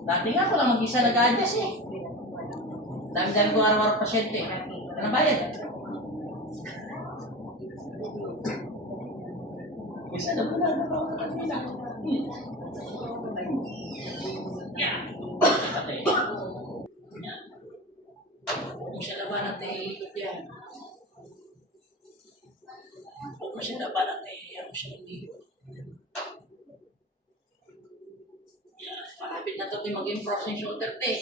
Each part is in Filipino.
Dati nga ako lang mag-isa nag-adjust eh. Dami-dami ko araw-araw pasyente. Ano bayad? Isa na pala. Yan. Pati. Yan. Kung siya naman natin iikot yan. Kung siya naman natin iikot siya hindi. Yan. Malapit na ito maging frozen shoulder te.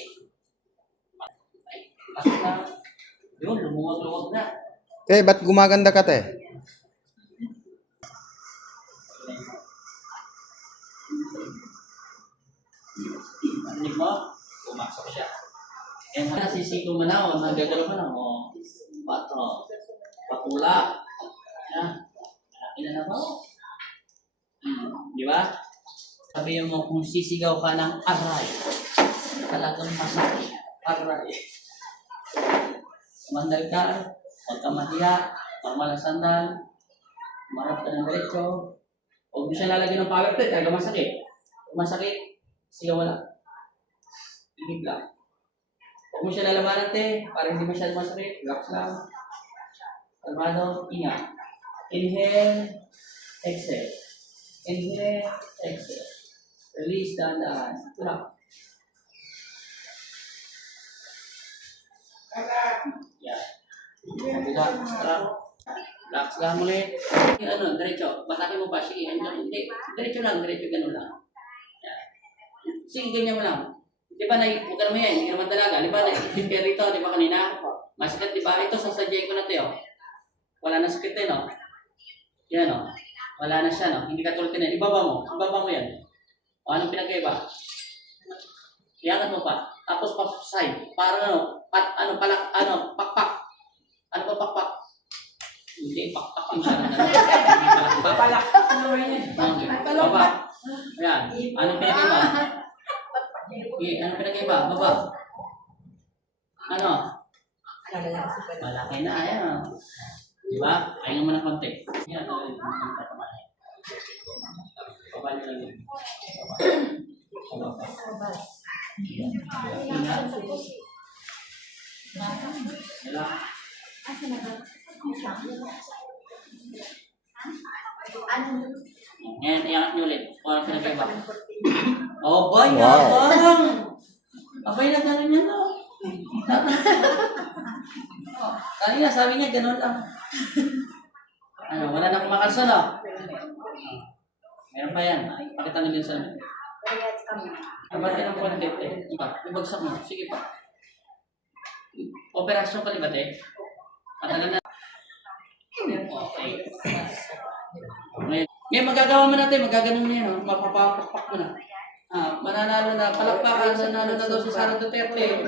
Ay, kasi na. Yun, lumuwag-luwag na. Ba't gumaganda ka, te? Hindi mo, pumasok siya. Eh, nasisiko mo na o, nagagalaw mo na o. Bato, patula. Yan. Malaki na ba o? Di ba? Sabihin mo kung sisigaw ka ng aray, talagang masakit. Aray. Mandal ka, huwag ka mahiya, normal na sandal, marap ka ng diretso. Huwag mo siya lalagyan ng power plate, talaga masakit. Kung masakit, sigaw wala. Ibig lang. Huwag mo siya lalabanan, te, para hindi masyadong masakit. Relax lang. Kalmado, ingat. Inhale, exhale. Inhale, exhale. Release, dahan-dahan. Relax. Yan. Relax lang ulit. Ano, diretso. Batakin mo pa. Sige, hindi. Diretso lang, diretso. Ganun lang. Yan. Sige, ganyan mo lang. Di ba, huwag ka naman yan, hindi naman talaga. Di ba, naipipir rito, di ba kanina? Masakit, di ba? Ito, sasadyay ko na ito, wala na sakit eh, no? Yan, no? Wala na siya, no? Hindi ka tulad ka na. Ibaba mo yan. O, anong pinagkaiba? Iangat mo pa. Tapos pa side. Para pakpak. Ano pa pakpak? Hindi, pakpak yung sana. Palak. Baba. Ayan. Anong pinagkaiba? Ano pinagkaiba? Baba. Ano? Malaki na, ayan. Diba? Ayaw mo na konti. Yan, pabalik lang yun. Pababa. Ingat. Wala. Ngayon, iangat nyo ulit. Kung ano pinagkaiba. Oh, boy, yabang! Abay na gano'n yan, no? Kanina, sabi niya, gano'n lang. Ano, wala na kumakalsa, no? Meron pa yan. Pakita nyo din sa amin. Abate ng konti, eh. Ibagsak mo. Sige pa. Operasyon ka, libat, eh? Patagal na. Okay. Ngayon, magagawa mo natin. Magaganon mo yan, no? Mapapapakpak mo na. Mananalo na. Palakpakan. Nanalo na daw si Sara Duterte.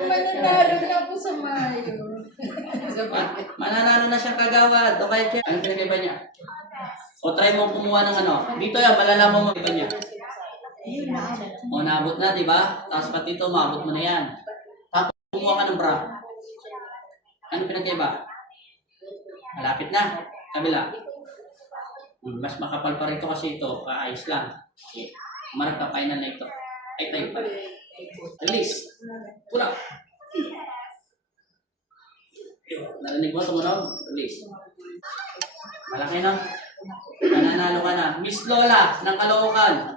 Mananalo na po sa Mayo. Mananalo na siyang kagawad. O kaya, anong pinag-iba niya? O try mo kumuha ng ano. Dito yan, malalaman mo iba niya. O naabot na, di ba? Tapos pati ito, maabot mo na yan. Tapos kumuha ka ng bra. Ano pinag-iba? Malapit na. Kabila. Mas makapal pa rito kasi ito. Kaayos lang. Okay. Mark ka final na ito. Ay, tayo pa. Release. Pula. Narinig mo, tumunog? Release. Malaki na. Mananalo ka na. Miss Lola ng Caloocan.